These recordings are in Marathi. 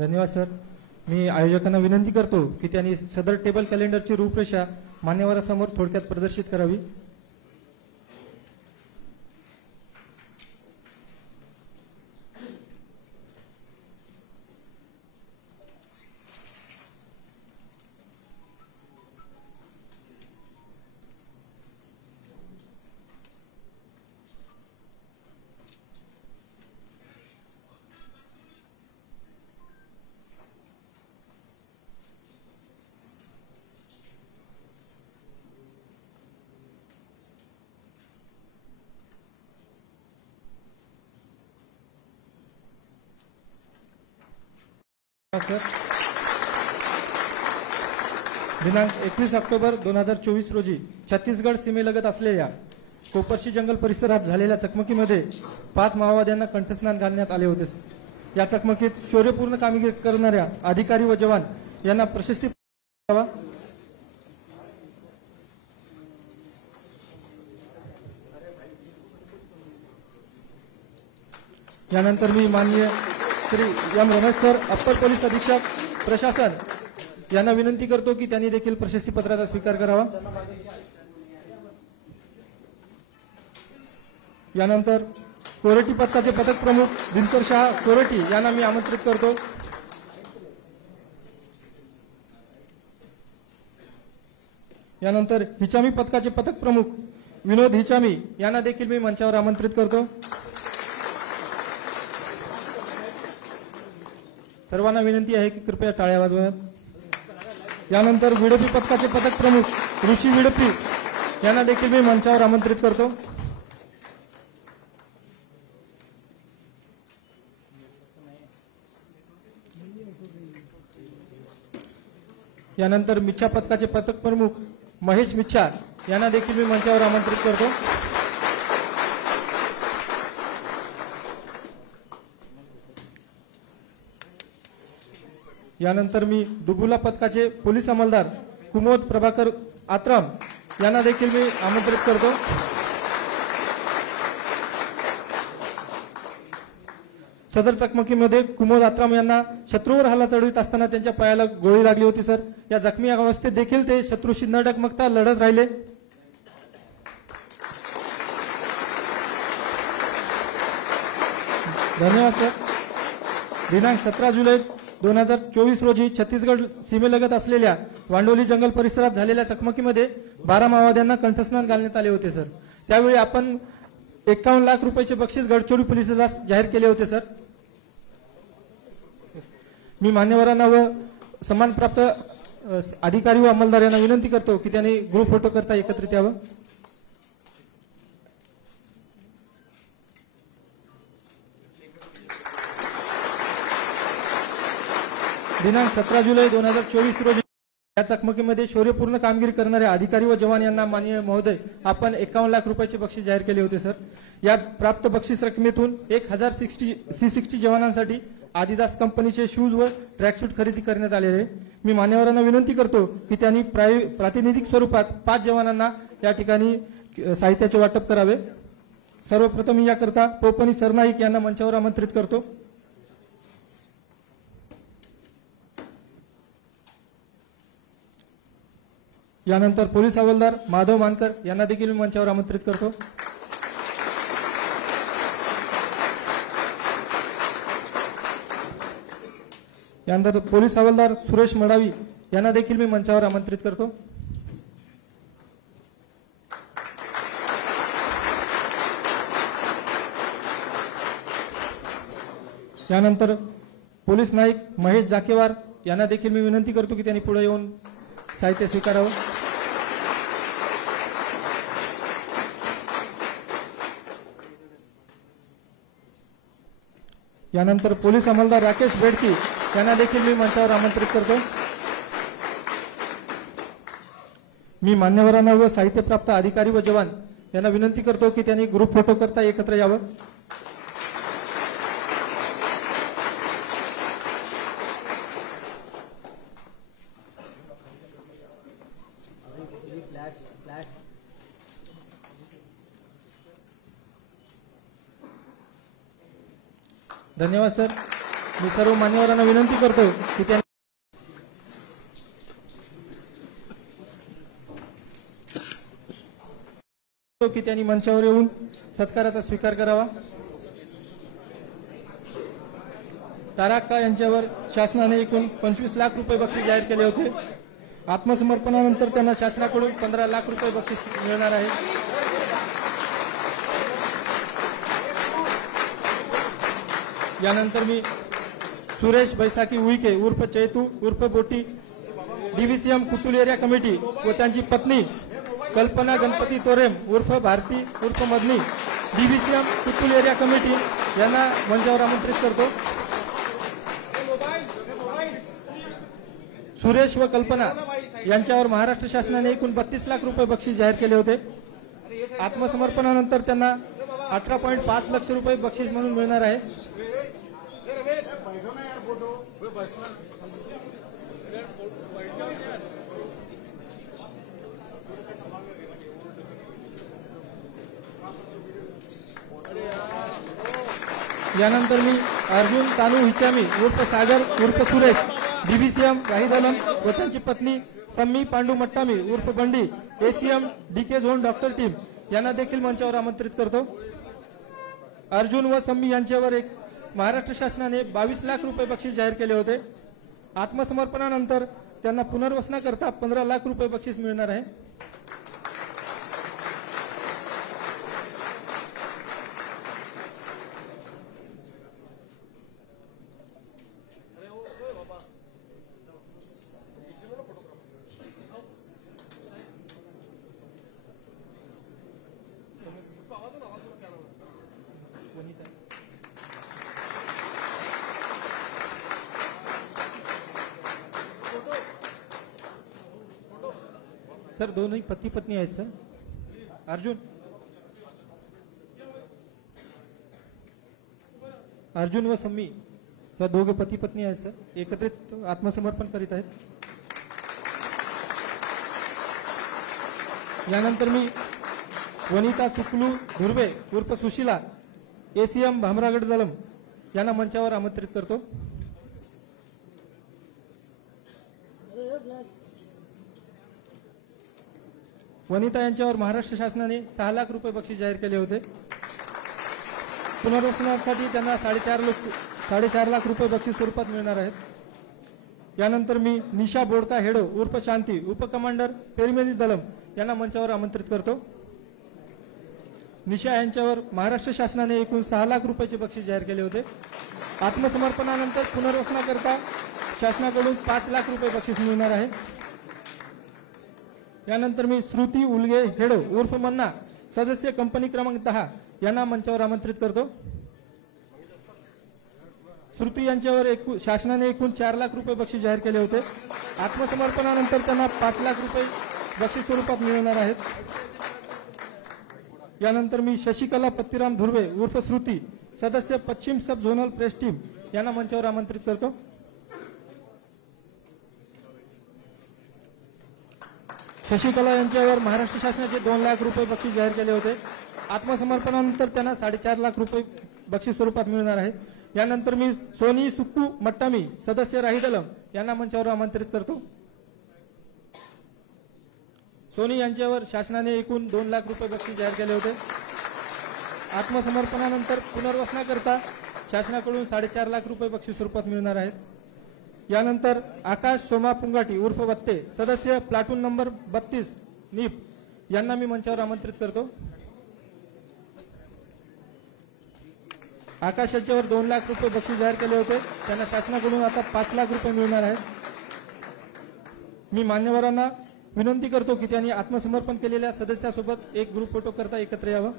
धन्यवाद सर। मी आयोजकांना विनंती करतो की त्यांनी सदर टेबल कॅलेंडरची रूपरेषा मान्यवरांसमोर थोडक्यात प्रदर्शित करावी। सर, दिनांक 21 ऑक्टोबर 2024 रोजी छत्तीसगड सीमेलगत असलेल्या कोपरशी जंगल परिसरात झालेल्या चकमकीमध्ये 5 माओवाद्यांना कंठस्नान घालण्यात आले होते। या चकमकीत शौर्यपूर्ण कामगिरी करणाऱ्या अधिकारी व जवान यांना प्रशस्ती द्यावा। यानंतर मी माननीय Shri M Ramesh sir, upper police अधीक्षक प्रशासन यांना विनंती करतो की त्यांनी देखील प्रशस्तीपत्राचा स्वीकार करावा। यानंतर कोरेटी पथकाचे पथक प्रमुख दिनकर शाह कोरेटी यांना मी आमंत्रित करतो। यानंतर हिचामी पथकाचे पथक प्रमुख विनोद हिचामी यांना देखील मी मंचावर आमंत्रित करतो। सर्वांना विनंती आहे की कृपया टाळ्या वाजवाव्यात। यानंतर विडपी पथकाचे पथक प्रमुख ऋषी विडपी यांना देखील मी मंचावर आमंत्रित करतो। यानंतर मिच्छा पथकाचे पथक प्रमुख महेश मिच्छा यांना देखील मी मंचावर आमंत्रित करतो। यानंतर मी दुबुला पथकाचे पोलीस अंमलदार कुमोद प्रभाकर आत्राम यांना देखील मी आमंत्रित करतो। सदर चकमकीमध्ये कुमोद आत्राम यांना शत्रूवर हल्ला चढवित असताना त्यांच्या पायाला गोळी लागली होती सर। या जखमी अवस्थेत देखील ते शत्रूशी न डगमगता लढत राहिले। धन्यवाद सर। दिनांक 17 जुलै 2024 रोजी छत्तीसगड सीमेलगत असलेल्या वांडोली जंगल परिसरात झालेल्या चकमकीमध्ये 12 माओवाद्यांना कंठस्नान घालण्यात आले होते सर। त्यावेळी आपण 51 लाख रुपयाचे बक्षीस गडचिरोली पोलिसाला जाहीर केले होते सर। मी मान्यवरांना व सन्मानप्राप्त अधिकारी व अंमलदार यांना विनंती करतो की त्यांनी ग्रुप फोटो करता एकत्रित यावं। दिनांक 17 जुलै 2024 रोजी या चकमकीमध्ये शौर्यपूर्ण कामगिरी करणाऱ्या अधिकारी व जवान यांना माननीय महोदय आपण 51 लाख रुपयाचे बक्षीस जाहीर केले होते सर। या प्राप्त बक्षीस रकमेतून 1000 C60 जवानांसाठी आदिदास कंपनीचे शूज व ट्रॅकसूट खरेदी करण्यात आलेले आहे। मी मान्यवरांना विनंती करतो की त्यांनी प्रातिनिधिक स्वरूपात 5 जवानांना या ठिकाणी साहित्याचे वाटप करावे। सर्वप्रथम मी याकरता पोपनी सरनाईक यांना मंचावर आमंत्रित करतो। यानंतर पोलीस हवालदार माधव मानकर यांना देखील मी मंचावर आमंत्रित करतो। यानंतर पोलीस हवालदार सुरेश मडावी यांना देखील मी मंचावर आमंत्रित करतो। यानंतर पोलीस नाईक महेश जाकेवार यांना देखील मी विनंती करतो की त्यांनी पुढे येऊन साहित्य स्वीकारावं। यानंतर पोलीस अंमलदार राकेश बेडकी यांना देखील मी मंचावर आमंत्रित करतो। मी मान्यवरांना व साहित्य प्राप्त अधिकारी व जवान यांना विनंती करतो की त्यांनी ग्रुप फोटो करता एकत्र यावं। धन्यवाद सर। मी सर्व मान्यवरांना विनंती करतो की त्यांनी मंचावर येऊन सत्काराचा स्वीकार करावा। ताराक्का यांच्यावर शासनाने एकूण 25 लाख रुपये बक्षीस जाहीर केले होते। आत्मसमर्पणानंतर त्यांना शासनाकडून 15 लाख रुपये बक्षीस मिळणार आहे। यानंतर मी सुरेश बैसाखी उईके उर्फ चैतू उर्फ बोटी डीव्हीसीएम कुतुल एरिया कमिटी व त्यांची पत्नी कल्पना गणपती तोरेम उर्फ भारती उर्फ मदनी डीव्हीसीएम कुतुल एरिया कमिटी यांना मंचावर आमंत्रित करतो। सुरेश व कल्पना यांच्यावर महाराष्ट्र शासनाने एकूण 32 लाख रुपये बक्षीस जाहीर केले होते। आत्मसमर्पणानंतर त्यांना 18.5 लाख रुपये बक्षीस म्हणून मिळणार आहे। यानंतर मी अर्जुन तानू हिचामी उर्फ सागर उर्फ सुरेश डीबीसीएम वाहिद आलम व त्यांची पत्नी सम्मी पांडू मट्टामी उर्फ Bandi ACM DK zone doctor team यांना देखील मंचावर आमंत्रित करतो। अर्जुन व सम्मी यांच्यावर एक महाराष्ट्र शासनाने 22 लाख रुपये बक्षीस जाहीर केले होते। आत्मसमर्पणानंतर त्यांना पुनर्वसनाकरता 15 लाख रुपये बक्षीस मिळणार आहे। सर दोनही पती पत्नी आहेत सर। अर्जुन व सम्मी या दोघे पती पत्नी आहेत सर, एकत्रित आत्मसमर्पण करीत आहेत। यानंतर मी वनिता सुकलू धुर्वे उर्फ सुशीला एसीएम भामरागड दलम यांना मंचावर आमंत्रित करतो। वनिता यांच्यावर महाराष्ट्र शासनाने 6 लाख रुपये बक्षीस जाहीर केले होते। पुनर्वसनासाठी त्यांना 4.5 लाख रुपये बक्षीस स्वरूपात मिळणार आहेत। यानंतर मी निशा बोडका हेडो उर्फ शांती उपकमांडर पेरमेनी दलम यांना मंचावर आमंत्रित करतो। निशा यांच्यावर महाराष्ट्र शासनाने एकूण 6 लाख रुपयाचे बक्षीस जाहीर केले होते। आत्मसमर्पणानंतर पुनर्वसनाकरता शासनाकडून 5 लाख रुपये बक्षीस मिळणार आहे। यानंतर मी श्रुती उलगे हेडो उर्फ मन्ना सदस्य कंपनी क्रमांक 10 यांना मंचावर आमंत्रित करतो। श्रुती यांच्यावर शासनाने एकूण 4 लाख रुपये बक्षीस जाहीर केले होते। आत्मसमर्पणानंतर त्यांना 5 लाख रुपये बक्षीस स्वरूपात मिळणार आहेत। यानंतर मी शशिकला पत्तीराम धुर्वे उर्फ श्रुती सदस्य पश्चिम सब झोनल प्रेस टीम यांना मंचावर आमंत्रित करतो। शशिकला यांच्यावर महाराष्ट्र शासनाचे 2 लाख रुपये बक्षीस जाहीर केले होते। आत्मसमर्पणानंतर त्यांना 4.5 लाख रुपये बक्षीस स्वरूपात मिळणार आहेत। यानंतर मी सोनी सुक्कू मट्टामी सदस्य राहिदलम यांना मंचावर आमंत्रित करतो। सोनी यांच्यावर शासनाने एकूण 2 लाख रुपये बक्षीस जाहीर केले होते। आत्मसमर्पणानंतर पुनर्वसनाकरता शासनाकडून 4.5 लाख रुपये बक्षीस स्वरूपात मिळणार आहेत। यानंतर आकाश सोमा पुंगाटी उर्फ बत्ते सदस्य प्लाटून नंबर 32 नीप यांना मी मंचावर आमंत्रित करतो। आकाश यांच्यावर 2 लाख रुपये बक्षीस जाहीर केले होते। त्यांना शासनाकडून आता 5 लाख रुपये मिळणार आहेत। मी मान्यवरांना विनंती करतो की त्यांनी आत्मसमर्पण केलेल्या सदस्यासोबत एक ग्रुप फोटो करता एकत्र यावं।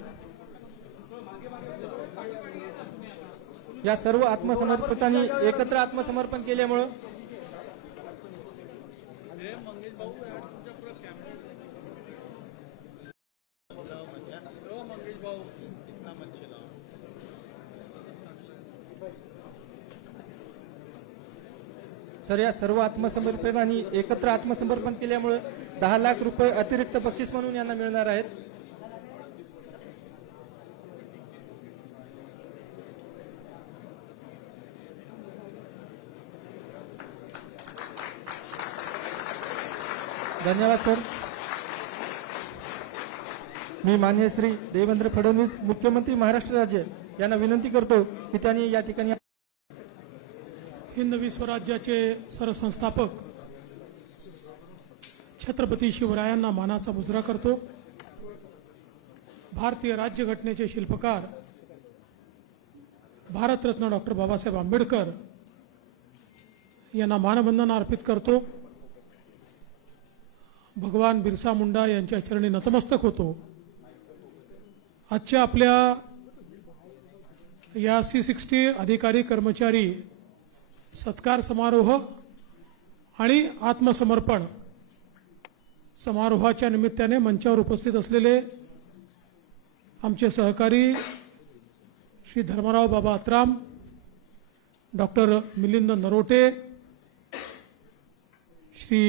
या सर्व आत्मसमर्पकांनी एकत्र आत्मसमर्पण केल्यामुळे सर या सर्व आत्मसमर्पकांनी एकत्र आत्मसमर्पण केल्यामुळे 10 लाख रुपये अतिरिक्त बक्षीस म्हणून यांना मिळणार आहेत। धन्यवाद सर. मी माननीय श्री देवेंद्र फडणवीस मुख्यमंत्री महाराष्ट्र राज्य यांना विनंती करतो की त्यांनी या ठिकाणी हिंदवी स्वराज्याचे सरसंस्थापक छत्रपती शिवरायांना मानाचा मुजरा करतो. भारतीय राज्यघटनेचे शिल्पकार भारतरत्न डॉक्टर बाबासाहेब आंबेडकर यांना मानवंदना अर्पित करतो. भगवान बिरसा मुंडा यांच्या चरणी नतमस्तक होतो. आजच्या आपल्या या C60 अधिकारी कर्मचारी सत्कार समारोह आणि आत्मसमर्पण समारोहाच्या निमित्ताने मंचावर उपस्थित असलेले आमचे सहकारी श्री धर्मराव बाबा अत्राम, डॉक्टर मिलिंद नरोटे, श्री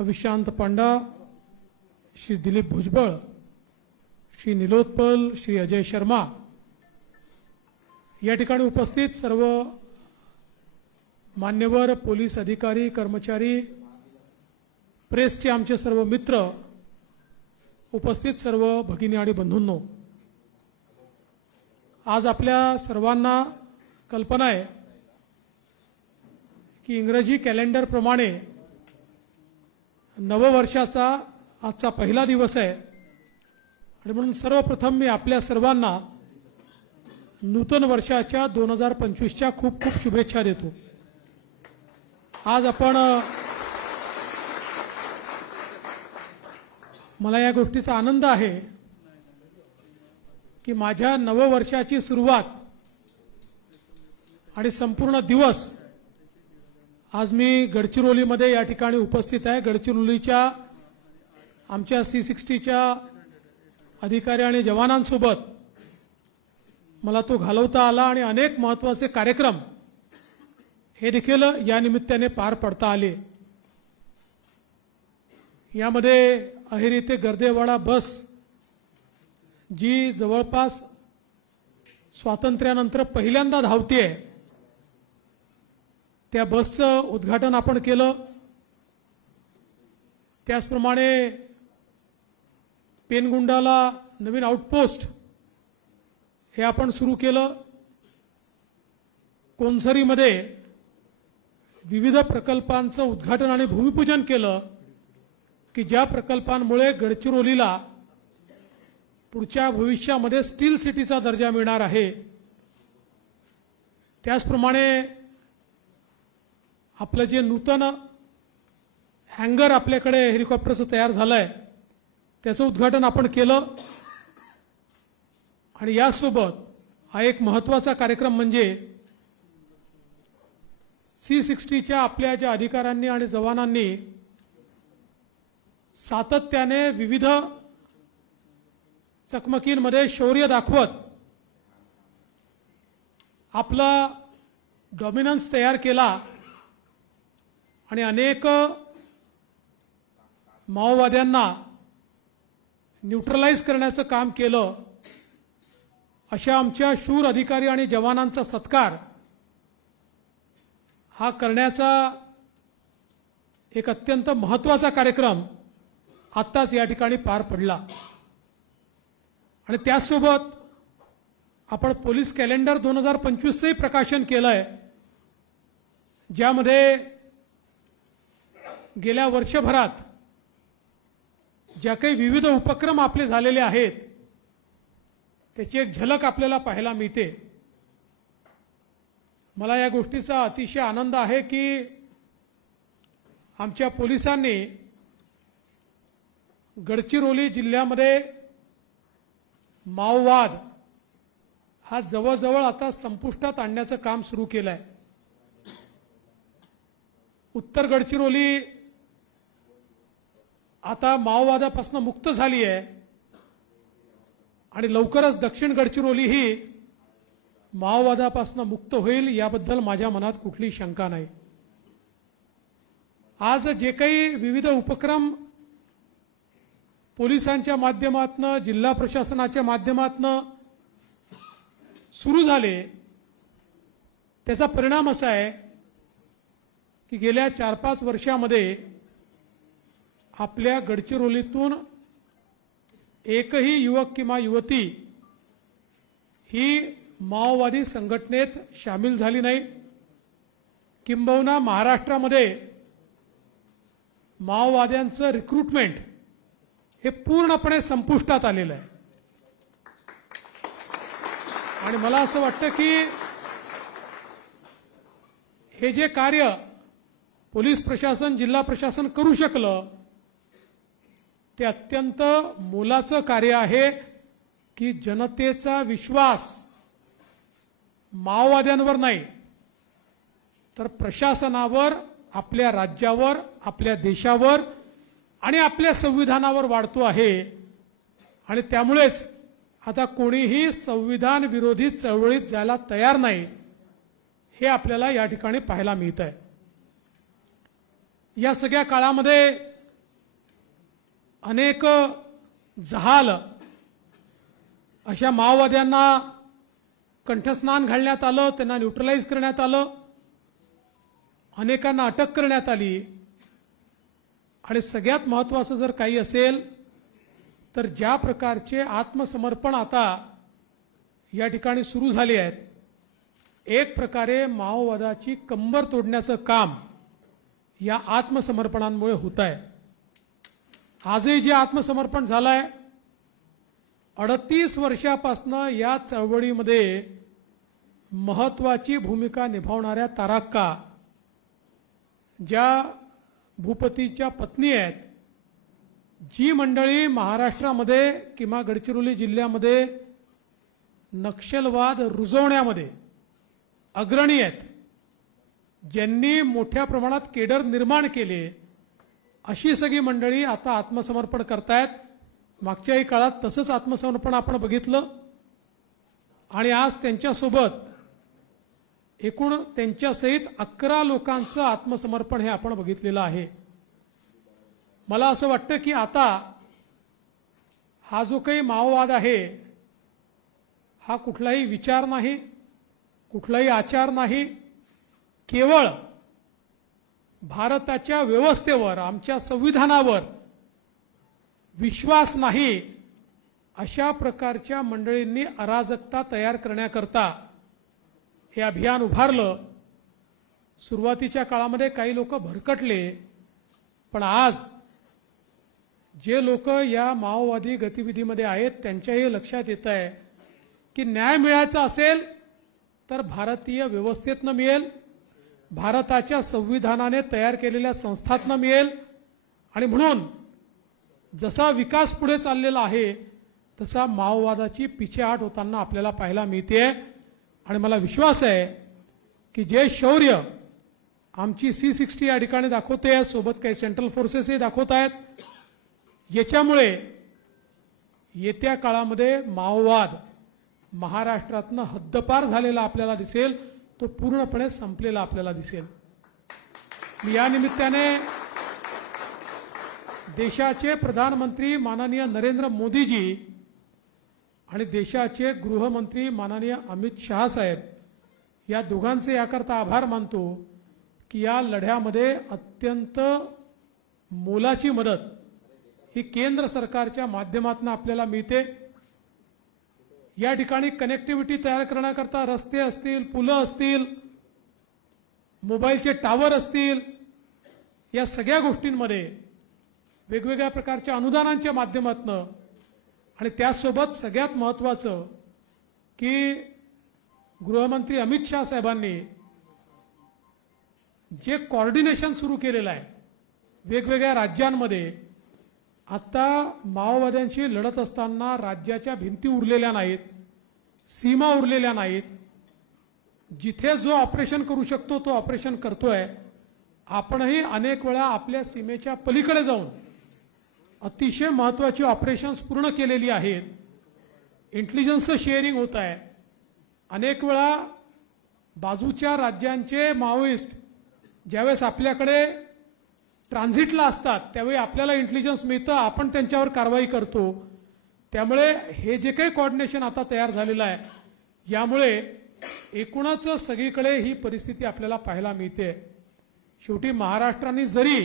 अविशांत पांडा, श्री दिलीप भुजबळ, श्री निलोत्पल, श्री अजय शर्मा, या ठिकाणी उपस्थित सर्व मान्यवर पोलीस अधिकारी कर्मचारी, प्रेसचे आमचे सर्व मित्र, उपस्थित सर्व भगिनी आणि बंधूंनो, आज आपल्या सर्वांना कल्पना आहे की इंग्रजी कॅलेंडर प्रमाणे नववर्षाचा आजचा पहिला दिवस आहे आणि म्हणून सर्वप्रथम मी आपल्या सर्वांना नूतन वर्षाच्या 2025च्या खूप खूप शुभेच्छा देतो. आज आपण मला या गोष्टीचा आनंद आहे की माझ्या नववर्षाची सुरुवात आणि संपूर्ण दिवस आज मी गडचिरोलीमध्ये या ठिकाणी उपस्थित आहे. गडचिरोलीच्या आमच्या C60च्या अधिकारी आणि जवानांसोबत मला तो घालवता आला आणि अनेक महत्त्वाचे कार्यक्रम हे देखील या निमित्ताने पार पडता आले. यामध्ये अहेरी ते गर्देवाडा बस जी जवळपास स्वातंत्र्यानंतर पहिल्यांदा धावते, त्या बसचं उद्घाटन आपण केलं. त्याचप्रमाणे पेनगुंडाला नवीन आउटपोस्ट हे आपण सुरू केलं. कोणसरीमध्ये विविध प्रकल्पांचं उद्घाटन आणि भूमिपूजन केलं की ज्या प्रकल्पांमुळे गडचिरोलीला पुढच्या भविष्यामध्ये स्टील सिटीचा दर्जा मिळणार आहे. त्याचप्रमाणे आपलं जे नूतन हँगर आपल्याकडे हेलिकॉप्टरचं तयार झालंय त्याचं उद्घाटन आपण केलं. आणि यासोबत हा एक महत्त्वाचा कार्यक्रम म्हणजे C60च्या आपल्या ज्या अधिकाऱ्यांनी आणि जवानांनी सातत्याने विविध चकमकींमध्ये शौर्य दाखवत आपला डॉमिनन्स तयार केला आणि अनेक माओवाद्यांना न्यूट्रलाइज करण्याचं काम केलं. अशा आमच्या शूर अधिकारी आणि जवानांचा सत्कार हा करण्याचा एक अत्यंत महत्त्वाचा कार्यक्रम आत्ताच या ठिकाणी पार पडला. आणि त्यासोबत आपण पोलीस कॅलेंडर 2025चंही प्रकाशन केलंय, ज्यामध्ये गेल्या वर्षभरात ज्या काही विविध उपक्रम आपले झालेले आहेत त्याची एक झलक आपल्याला पाहायला मिळते. मला या गोष्टीचा अतिशय आनंद आहे की आमच्या पोलिसांनी गडचिरोली जिल्ह्यामध्ये माओवाद हा जवळजवळ आता संपुष्टात आणण्याचं काम सुरू केलं आहे. उत्तर गडचिरोली आता माओवादापासून मुक्त झाली आहे आणि लवकरच दक्षिण गडचिरोली ही माओवादापासून मुक्त होईल याबद्दल माझ्या मनात कुठलीही शंका नाही. आज जे काही विविध उपक्रम पोलिसांच्या माध्यमातून जिल्हा प्रशासनाच्या माध्यमातून सुरू झाले त्याचा परिणाम असा आहे की गेल्या 4-5 वर्षामध्ये आपल्या गडचिरोलीतून एकही युवक किंवा युवती ही माओवादी संघटनेत सामील झाली नाही, किंबहुना महाराष्ट्रामध्ये माओवाद्यांचं रिक्रुटमेंट हे पूर्णपणे संपुष्टात आलेलं आहे. आणि मला असं वाटतं की हे जे कार्य पोलीस प्रशासन, जिल्हा प्रशासन करू शकलं ते अत्यंत मोलाचं कार्य आहे की जनतेचा विश्वास माओवाद्यांवर नाही तर प्रशासनावर, आपल्या राज्यावर, आपल्या देशावर आणि आपल्या संविधानावर वाढतो आहे. आणि त्यामुळेच आता कोणीही संविधान विरोधी चळवळीत जायला तयार नाही, हे आपल्याला या ठिकाणी पाहायला मिळत आहे. या सगळ्या काळामध्ये अनेक जहाल अशा माओवाद्यांना कंठस्नान घालण्यात आलं, त्यांना न्यूट्रलाइज करण्यात आलं, अनेकांना अटक करण्यात आली. आणि सगळ्यात महत्त्वाचं जर काही असेल तर ज्या प्रकारचे आत्मसमर्पण आता या ठिकाणी सुरू झाले आहेत, एक प्रकारे माओवादाची कंबर तोडण्याचं काम या आत्मसमर्पणांमुळे होत आहे. आजही जे आत्मसमर्पण झालंय, 38 वर्षापासून या चळवळीमध्ये महत्त्वाची भूमिका निभावणाऱ्या तारक्का, ज्या भूपतीच्या पत्नी आहेत, जी मंडळी महाराष्ट्रामध्ये किंवा गडचिरोली जिल्ह्यामध्ये नक्षलवाद रुजवण्यामध्ये अग्रणी आहेत, ज्यांनी मोठ्या प्रमाणात केडर निर्माण केले, अशी सगळी मंडळी आता आत्मसमर्पण करतायत. मागच्याही काळात तसंच आत्मसमर्पण आपण बघितलं. आणि आज त्यांच्यासोबत एकूण त्यांच्यासहित 11 लोकांचं आत्मसमर्पण हे आपण बघितलेलं आहे. मला असं वाटतं की आता हा जो काही माओवाद आहे, हा कुठलाही विचार नाही, कुठलाही आचार नाही, केवळ भारताच्या व्यवस्थेवर, आमच्या संविधानावर विश्वास नाही, अशा प्रकारच्या मंडळींनी अराजकता तयार करण्याकरता हे अभियान उभारलं. सुरुवातीच्या काळामध्ये काही लोक भरकटले, पण आज जे लोक या माओवादी गतिविधीमध्ये आहेत त्यांच्याही लक्षात येत आहे की न्याय मिळायचा असेल तर भारतीय व्यवस्थेतनं मिळेल, भारताच्या संविधानाने तयार केलेल्या संस्थातनं मिळेल. आणि म्हणून जसा विकास पुढे चाललेला आहे तसा माओवादाची पिछेहाट होताना आपल्याला पाहायला मिळते. आणि मला विश्वास आहे की जे शौर्य आमची C60 या ठिकाणी दाखवते, सोबत काही सेंट्रल फोर्सेसही दाखवत आहेत, याच्यामुळे येत्या काळामध्ये माओवाद महाराष्ट्रातनं हद्दपार झालेला आपल्याला दिसेल, तो पूर्णपणे संपलेला आपल्याला दिसेल. मी या निमित्ताने देशाचे प्रधानमंत्री माननीय नरेंद्र मोदीजी आणि देशाचे गृहमंत्री माननीय अमित शहा साहेब या दोघांचे याकरता आभार मानतो की या लढ्यामध्ये अत्यंत मोलाची मदत ही केंद्र सरकारच्या माध्यमातून आपल्याला मिळते. या ठिकाणी कनेक्टिव्हिटी तयार करण्याकरता रस्ते असतील, पुलं असतील, मोबाईलचे टावर असतील, या सगळ्या गोष्टींमध्ये वेगवेगळ्या प्रकारच्या अनुदानांच्या माध्यमातून आणि त्यासोबत सगळ्यात महत्त्वाचं की गृहमंत्री अमित शहा साहेबांनी जे कोऑर्डिनेशन सुरू केलेलं आहे वेगवेगळ्या राज्यांमध्ये, आता माओवाद्यांशी लढत असताना राज्याच्या भिंती उरलेल्या नाहीत, सीमा उरलेल्या नाहीत. जिथे जो ऑपरेशन करू शकतो तो ऑपरेशन करतोय. आपणही अनेक वेळा आपल्या सीमेच्या पलीकडे जाऊन अतिशय महत्त्वाची ऑपरेशन्स पूर्ण केलेली आहेत. इंटेलिजन्सचं शेअरिंग होत आहे. अनेक वेळा बाजूच्या राज्यांचे माओइस्ट ज्यावेळेस आपल्याकडे ट्रान्झिटला असतात त्यावेळी आपल्याला इंटेलिजन्स मिळतं, आपण त्यांच्यावर कारवाई करतो. त्यामुळे हे जे काही कोऑर्डिनेशन आता तयार झालेलं आहे, यामुळे एकूणच सगळीकडे ही परिस्थिती आपल्याला पाहायला मिळते. शेवटी महाराष्ट्राने जरी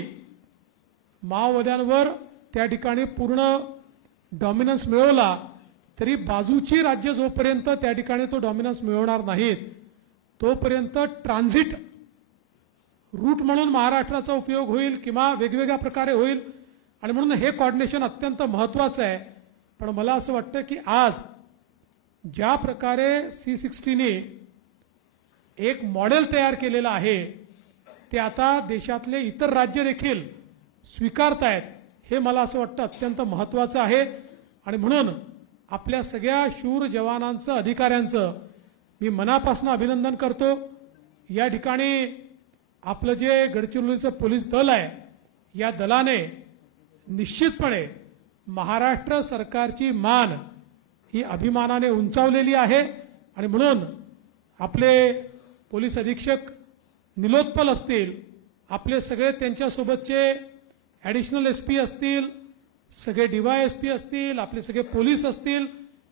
माओवाद्यांवर त्या ठिकाणी पूर्ण डॉमिनन्स मिळवला, तरी बाजूची राज्य जोपर्यंत त्या ठिकाणी तो डॉमिनन्स मिळवणार नाहीत तोपर्यंत ट्रान्झिट रूट म्हणून महाराष्ट्राचा उपयोग होईल किंवा वेगवेगळ्या प्रकारे होईल. आणि म्हणून हे कोऑर्डिनेशन अत्यंत महत्वाचं आहे. पण मला असं वाटतं की आज ज्या प्रकारे C60ने एक मॉडेल तयार केलेलं आहे ते आता देशातले इतर राज्य देखील स्वीकारतायत, हे मला असं वाटतं अत्यंत महत्वाचं आहे. आणि म्हणून आपल्या सगळ्या शूर जवानांचं, अधिकाऱ्यांचं मी मनापासून अभिनंदन करतो. या ठिकाणी आपलं जे गडचिरोलीचं पोलीस दल आहे, या दलाने निश्चितपणे महाराष्ट्र सरकारची मान ही अभिमानाने उंचावलेली आहे. आणि म्हणून आपले पोलीस अधीक्षक निलोत्पल असतील, आपले सगळे त्यांच्यासोबतचे ॲडिशनल SP असतील, सगळे DYSP असतील, आपले सगळे पोलीस असतील,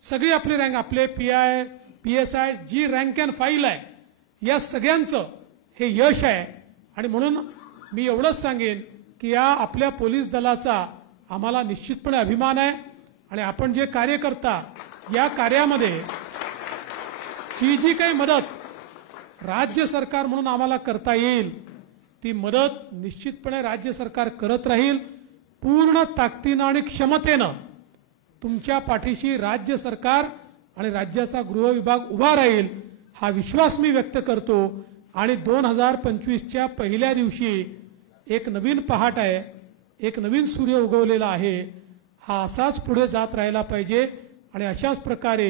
सगळे आपले रँक, आपले PI PSI जी रँक अँड फाईल आहे, या सगळ्यांचं हे यश आहे. आणि म्हणून मी एवढंच सांगेन की या आपल्या पोलीस दलाचा आम्हाला निश्चितपणे अभिमान आहे. आणि आपण जे कार्य करता या कार्यामध्ये जी काही मदत राज्य सरकार म्हणून आम्हाला करता येईल ती मदत निश्चितपणे राज्य सरकार करत राहील. पूर्ण ताकदीनं आणि क्षमतेनं तुमच्या पाठीशी राज्य सरकार आणि राज्याचा गृह विभाग उभा राहील, हा विश्वास मी व्यक्त करतो. आणि 2025च्या पहिल्या दिवशी एक नवीन पहाट आहे, एक नवीन सूर्य उगवलेला आहे. हा असाच पुढे जात राहिला पाहिजे. आणि अशाच प्रकारे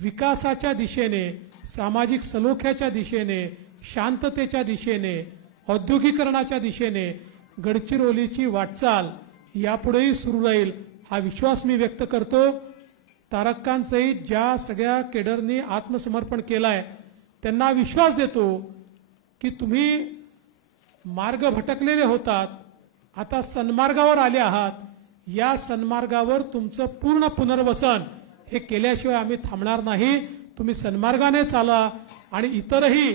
विकासाच्या दिशेने, सामाजिक सलोख्याच्या दिशेने, शांततेच्या दिशेने, औद्योगिकरणाच्या दिशेने गडचिरोलीची वाटचाल यापुढेही सुरू राहील, हा विश्वास मी व्यक्त करतो. तारक सहित ज्या सगळ्या केडरनी आत्मसमर्पण केलाय त्यांना विश्वास देतो की तुम्ही मार्ग भटकलेले होतात, आता सन्मार्गावर आले आहात. या सन्मार्गावर तुमचं पूर्ण पुनर्वसन हे केल्याशिवाय आम्ही थांबणार नाही. तुम्ही सन्मार्गाने चाला आणि इतरही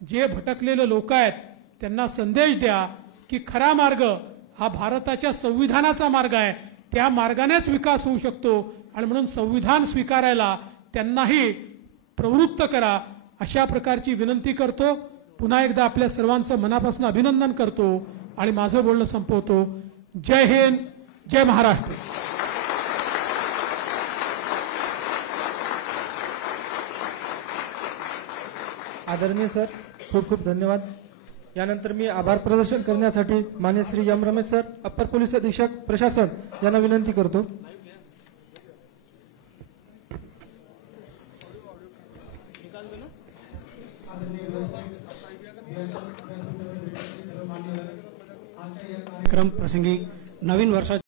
जे भटकलेले लोक आहेत त्यांना संदेश द्या की खरा मार्ग हा भारताच्या संविधानाचा मार्ग आहे, त्या मार्गानेच विकास होऊ शकतो. आणि म्हणून संविधान स्वीकारायला त्यांनाही प्रवृत्त करा, अशा प्रकारची विनंती करतो. पुन्हा एकदा आपल्या सर्वांचं मनापासून अभिनंदन करतो आणि माझं बोलणं संपवतो. जय हिंद, जय महाराष्ट्र. आदरणीय सर, खूप खूप धन्यवाद. यानंतर मी आभार प्रदर्शन करण्यासाठी माननीय Shri M. Ramesh sir, upper police अधीक्षक प्रशासन यांना विनंती करतो. कार्यक्रम प्रसंगी नवीन वर्षाच्या